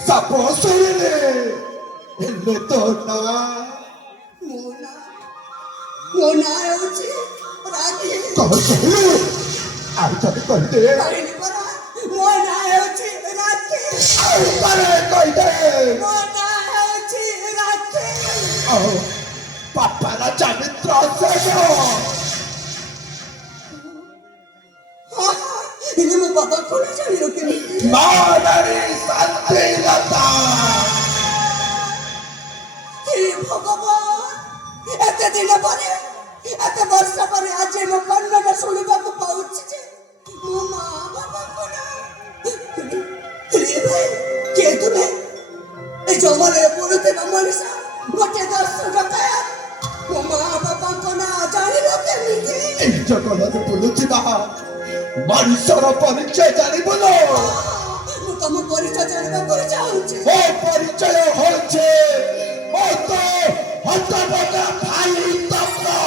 Saposole ele tona Mona ହେଉଛି ରାଧି କହିଲେ ଆଉ ଥରେ କହିଦେ କହିଲି ପରା ମୋ ନାଁ ହେଉଛି ରାଧି ଆଉ ଥରେ କହିଦେ ମୋ ନାଁ ହେଉଛି ରାଧି ଆଉ ପାପାର ଚାରିତ୍ର ସେନ କିନ୍ତୁ ମୋ ବାବା କ'ଣ ଜାଣିଲ କେମିତି ମାନାରୀ ଶାନ୍ତି ଲତା ହେ ଭଗବାନ ଏତେ ଦିନ ପରେ ଏତେ ବର୍ଷ ପରେ ଆଜି ମୋ କର୍ଣ୍ଣଟା ଶୁଣିବାକୁ ପାଉଛି ଯେ ମୋ ମା ବାବା କ'ଣ ଭାଇ କିଏ ତୁମେ ଏ ଜଙ୍ଗଲରେ ବୁଲୁଥିବା ମଣିଷ ଗୋଟେ ଦର୍ଶକ ମୋ ମା ବାବାଙ୍କ ନାଁ ଜାଣିଲ କେମିତି এই ଜଙ୍ଗଲରେ ବୁଲୁଥିବା ମଣିଷର ପରିଚୟ ଜାଣିବୁନ ମୁଁ ତମ ପରିଚୟ ଜାଣିବାକୁ ଚାହୁଁଛି ମୋ ପରିଚୟ ହଉଛି ମୋ ତ ହତବଟା ଭାଇ ତମ୍ର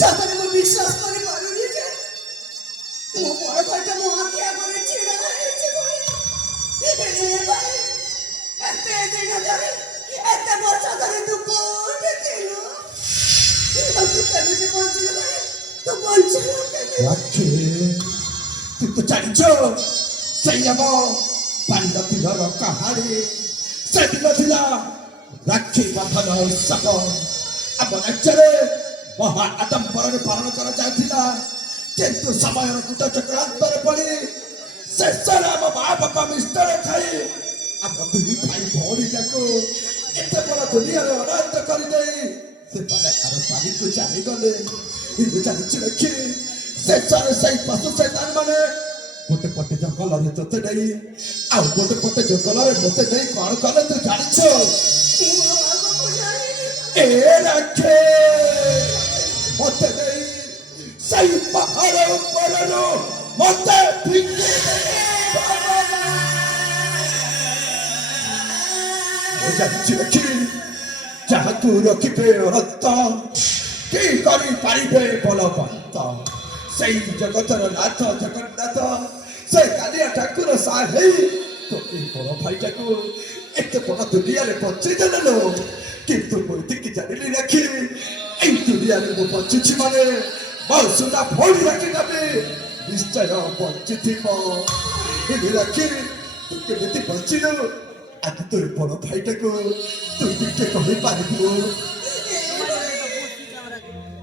ସତରେ ମୁଁ ବିଶ୍ୱାସ କରିପାରୁନି ଯେ ମୋ ବଡ଼ ଭାଇଟା ମୋ ଆଖି ଆଗରେ ଛିଡ଼ା ହେଇଛି ଏତେ ଦିନ ଧରି ଏତେ ବର୍ଷ ଧରି ତୁ କୋଉଠି ଥିଲୁ ଆଉ ତୁ କେମିତି ବଞ୍ଚିଲୁ ଭାଇ ତୁ ବଞ୍ଚିଲୁ କେମିତି ରାକ୍ଷୀ ତୁ ତ ଜାଣିଛ ସେଇ ଆମ ପାଣ୍ଡବୀର କାହାଣୀ ସେଦିନ ଥିଲା ରାକ୍ଷୀ ବନ୍ଧନ ଉତ୍ସବ ଆମ ରାଜ୍ୟରେ ମହା ଆଡମ୍ବରରେ ପାଳନ କରାଯାଉଥିଲା କିନ୍ତୁ ସମୟର କୂଟ ଚକ୍ରାନ୍ତରେ ପଡ଼ି ଶେଷରେ ଆମ ମା ବାପା ମିଷ୍ଟର ଖାଇ ଆମ ଦୁଇ ଭାଇ ଭଉଣୀ ଯାକୁ ଏତେ ବଡ଼ ଦୁନିଆରେ ଅନାଥ କରିଦେଇ ସେମାନେ ଆର ପାଣିକୁ ଚାଲିଗଲେ କିନ୍ତୁ ଜାଣିଛୁ ରଖି ଶେଷରେ ସେଇ ପଶୁ ଶୈତାନ ମାନେ ଗୋଟେ ପଟେ ଜଙ୍ଗଲରେ ତୋତେ ନେଇ ଆଉ ଗୋଟେ ପଟେ ଜଙ୍ଗଲରେ ମୋତେ ନେଇ କଣ କଲେ ତୁ ଜାଣିଛୁ ଏ ରାକ୍ଷୀ ମୋତେ ନେଇ ସେଇ ପାହାଡ଼ ଉପରରୁ ମୋତେ ଜାଣିଛୁ ରଖି ଯାହାକୁ ରଖିବେ ରକ୍ତ କି କରିପାରିବେ ବଳବନ୍ତ ସେଇ ଜଗତର ନାଥ ଜଗନ୍ନାଥ ସେ କାଳିଆ ଠାକୁର ସାହେଇ ତୋ ବଡ଼ ଭାଇଟାକୁ ଏତେ ବଡ଼ ଦୁନିଆରେ ବଞ୍ଚେଇ ଦେଲେଲୋ କିନ୍ତୁ ମୁଁ ଏତିକି ଜାଣିଲି ରାକ୍ଷୀ এই দুনিয়ারে ମୁଁ ବଞ୍ଚିଛି ମାନେ ମୋ ସୁନା ଭଉଣୀ ରାକ୍ଷୀ ନେବି ନିଶ୍ଚୟ ବଞ୍ଚିଥିବ ରାକ୍ଷୀ ତୁ କେମିତି ବଞ୍ଚିଲୁ ଆଜି ତୋ ବଡ଼ ଭାଇଟାକୁ ତୁ ଟିକେ କହିପାରିବୁ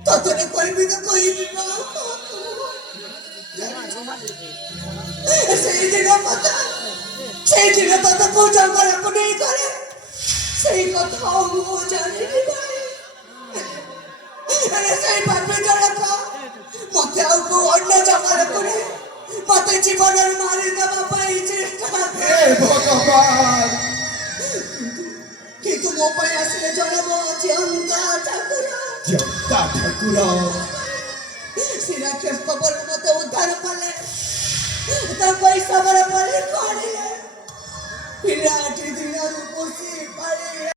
ତତେ କହିବି ତ କହିବି ସେଇଦିନ ତତେ କୋଉ ଜଙ୍ଗଲକୁ ନେଇ ଗଲେ ସେଇ କଥା ମୁଁ ଜାଣିନି ସେଇ ପାପି ଜଣକ ମତେ ଆଉ କୋଉ ଅନ୍ୟ ଜଙ୍ଗଲକୁ ନେଇ ମତେ ଜୀବନରେ ମାରିଦେବା ପାଇଁ ଚେଷ୍ଟା ଭଗବାନ କିନ୍ତୁ ମୋ ପାଇଁ ଆସିଲେ ଜଣେ ମୋ ଜିଅନ୍ତା ଠାକୁର ଶ୍ରୀରାକ୍ଷସଙ୍କ ବଳେ ମତେ ଉଦ୍ଧାର କଲେ ତାଙ୍କ ହିସାବରେ ବଳି କରିଲେ ପିଲାଟି ଦିନରୁ ବସି ପାଳି